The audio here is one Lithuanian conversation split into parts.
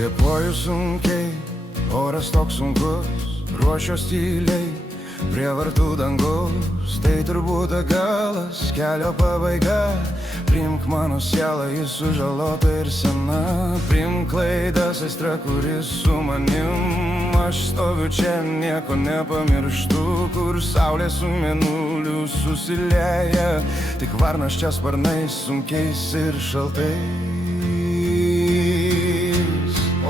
Kvėpuoju sunkiai, oras toks sunkus, ruošiuos tyliai prie vartų dangus. Tai turbūt galas, kelio pabaiga. Priimk mano sielą, jis sužalota ir sena. Priimk klaidas, aistra, kuris su manim. Aš stoviu čia, nieko nepamirštu, kur saulė su mėnuliu susilieja. Tik varnas čia sparnais, sunkiais ir šaltais.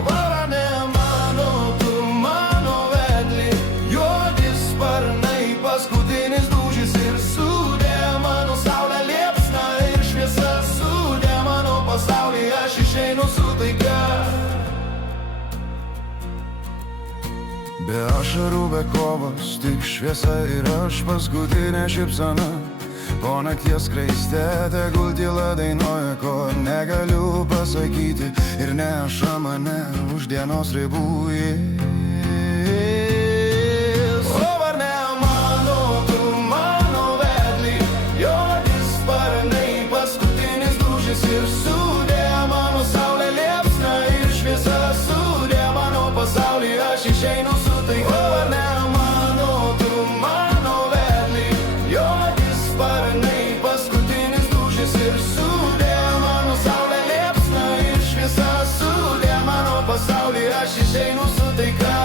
Varne mano, tu mano vedli, juodi sparnai, paskutinis dūžis ir sudė mano saulė liepsna ir šviesa sudė mano pasaulį, aš išeinu su taika. Be ašarų, be kovos, tik šviesa ir aš, paskutinė šypsena. Po nakties skraiste tegul tyla dainuoja, ko negaliu pasakyti, ir neša mane už dienos ribų jis. O varne mano, tu mano vedli, juodi sparnai, paskutinis dūžis ir sudė mano saulė liepsna ir šviesa sudė mano pasaulį, aš išeinu su taika. O varne mano, tu mano vedli, juodi sparnai, paskutinis dūžis ir sudė mano saulė liepsna ir šviesa sudė mano pasaulį, aš išeinu su taika.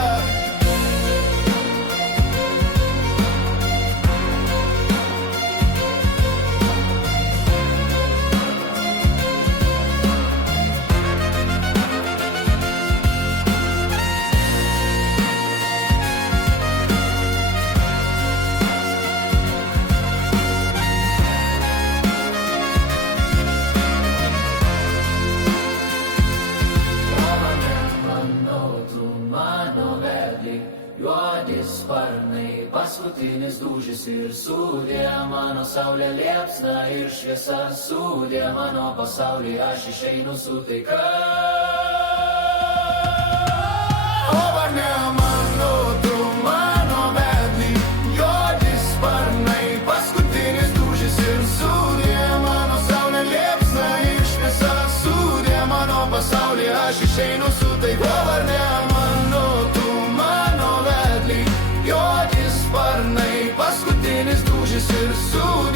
Juodi sparnai, paskutinis dūžis ir sudė mano saulė liepsna ir šviesa sudė mano pasaulį, aš išeinu su taika. O varne mano, tu mano vedli, juodi sparnai, paskutinis dūžis ir sudė mano saulė liepsna ir šviesa sudė mano pasaulį, aš išeinu su taika. O varne mano, tu mano vedli, juodi sparnai, paskutinis dūžis ir sudė